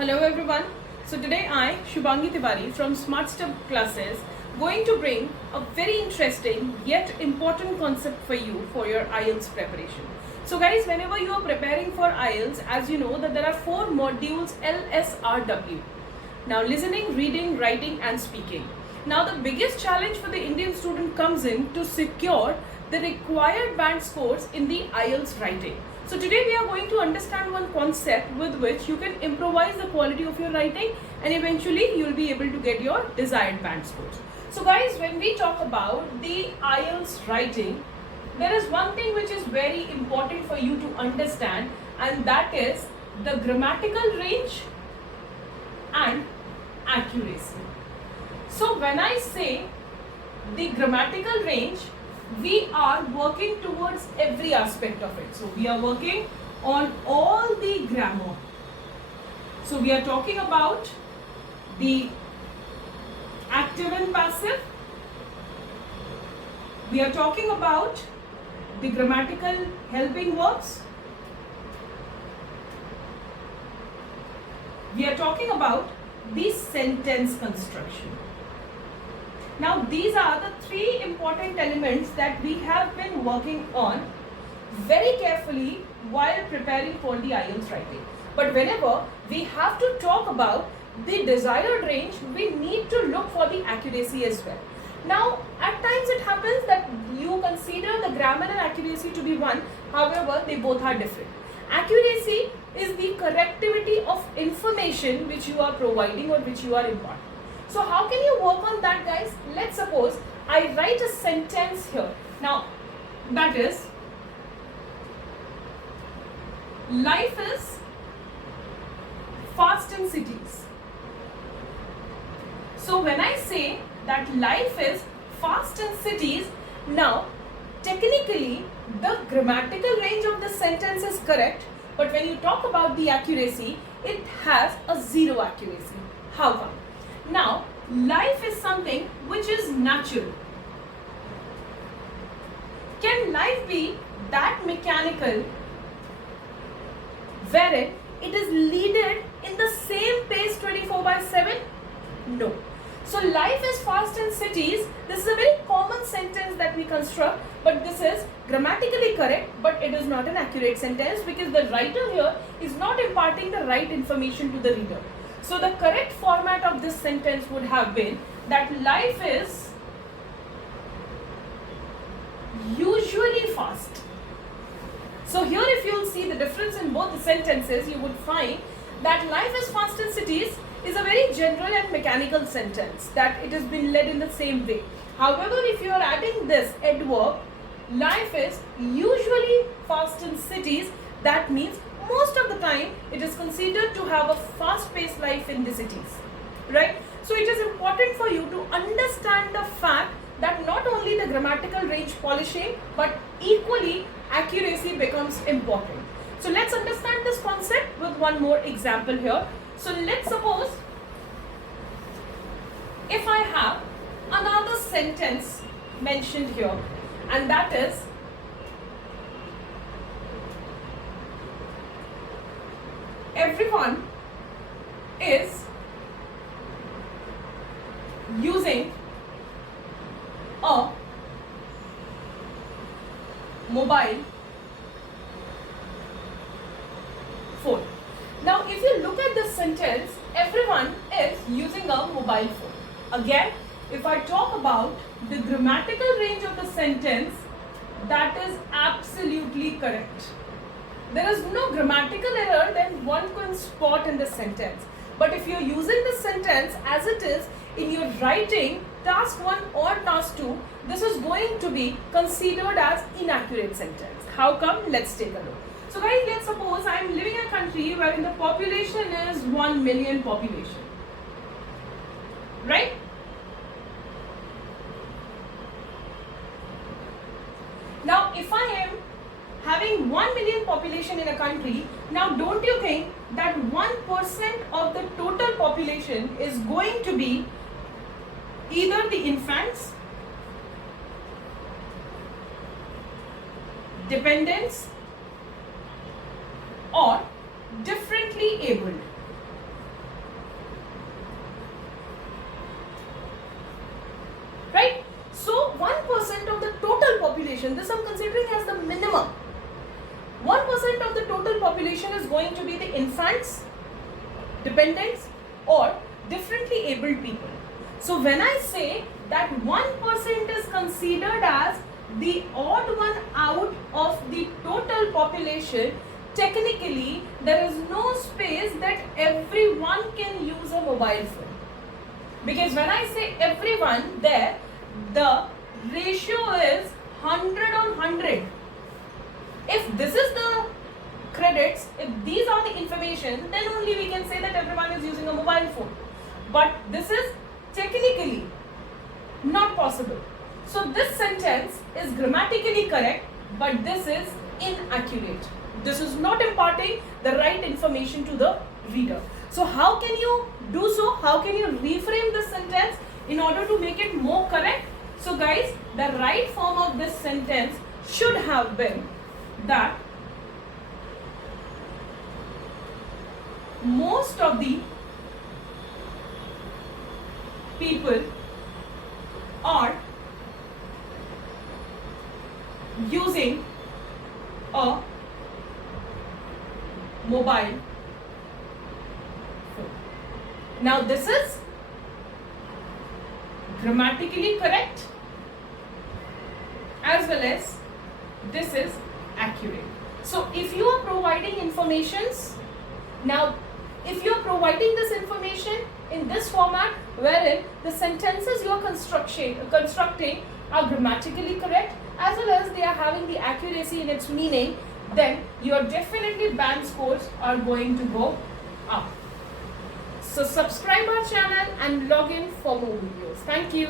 Hello everyone. So today I, Shubhangi Tiwari from Smart Step classes, going to bring a very interesting yet important concept for you for your IELTS preparation. So guys, whenever you are preparing for IELTS, as you know that there are 4 modules LSRW. Now listening, reading, writing and speaking. Now the biggest challenge for the Indian student comes in to secure the required band scores in the IELTS writing. So today we are going to understand one concept with which you can improvise the quality of your writing and eventually you will be able to get your desired band scores. So guys, when we talk about the IELTS writing, there is one thing which is very important for you to understand, and that is the grammatical range and accuracy. So when I say the grammatical range, we are working towards every aspect of it. So we are working on all the grammar. So we are talking about the active and passive. We are talking about the grammatical helping verbs. We are talking about the sentence construction. Now these are the 3 important elements that we have been working on very carefully while preparing for the IELTS writing. But whenever we have to talk about the desired range, we need to look for the accuracy as well. Now at times it happens that you consider the grammar and accuracy to be one, however they both are different. Accuracy is the correctivity of information which you are providing or which you are imparting. So how can you work on that, guys? Let's suppose I write a sentence here. Now that is, life is fast in cities. So when I say that life is fast in cities, now technically the grammatical range of the sentence is correct, but when you talk about the accuracy, it has a 0 accuracy. How come? Now, life is something which is natural. Can life be that mechanical wherein it is leaded in the same pace 24/7? No. So life is fast in cities. This is a very common sentence that we construct, but this is grammatically correct, but it is not an accurate sentence because the writer here is not imparting the right information to the reader. So the correct format of this sentence would have been that life is usually fast. So here if you will see the difference in both the sentences, you would find that life is fast in cities is a very general and mechanical sentence, that it has been led in the same way. However, if you are adding this adverb, life is usually fast in cities, that means most of the time it is considered to have a fast-paced life in the cities, right? So it is important for you to understand the fact that not only the grammatical range polishing, but equally accuracy becomes important. So let's understand this concept with one more example here. So let's suppose if I have another sentence mentioned here, and that is, everyone is using a mobile phone. Now if you look at this sentence, everyone is using a mobile phone. Again, if I talk about the grammatical range of the sentence, that is absolutely correct. There is no grammatical error then one can spot in the sentence. But if you are using the sentence as it is in your writing, task 1 or task 2, this is going to be considered as inaccurate sentence. How come? Let's take a look. So guys, let's suppose I am living in a country wherein the population is 1 million population, right? Now if I am having 1 million population in a country, now don't you think that 1% of the total population is going to be either the infants, dependents, or differently abled? population is going to be the infants, dependents, or differently abled people. So when I say that 1% is considered as the odd one out of the total population, technically there is no space that everyone can use a mobile phone. Because when I say everyone, there the ratio is 100 on 100. If this is the credits, if these are the information, then only we can say that everyone is using a mobile phone. But this is technically not possible. So this sentence is grammatically correct, but this is inaccurate. This is not imparting the right information to the reader. So how can you do so? How can you reframe this sentence in order to make it more correct? So guys, the right form of this sentence should have been that most of the people are using a mobile phone. Now this is grammatically correct as well as this is accurate. So if you are providing informations, now if you are providing this information in this format wherein the sentences you are constructing are grammatically correct as well as they are having the accuracy in its meaning, then your definitely band scores are going to go up. So subscribe our channel and log in for more videos. Thank you.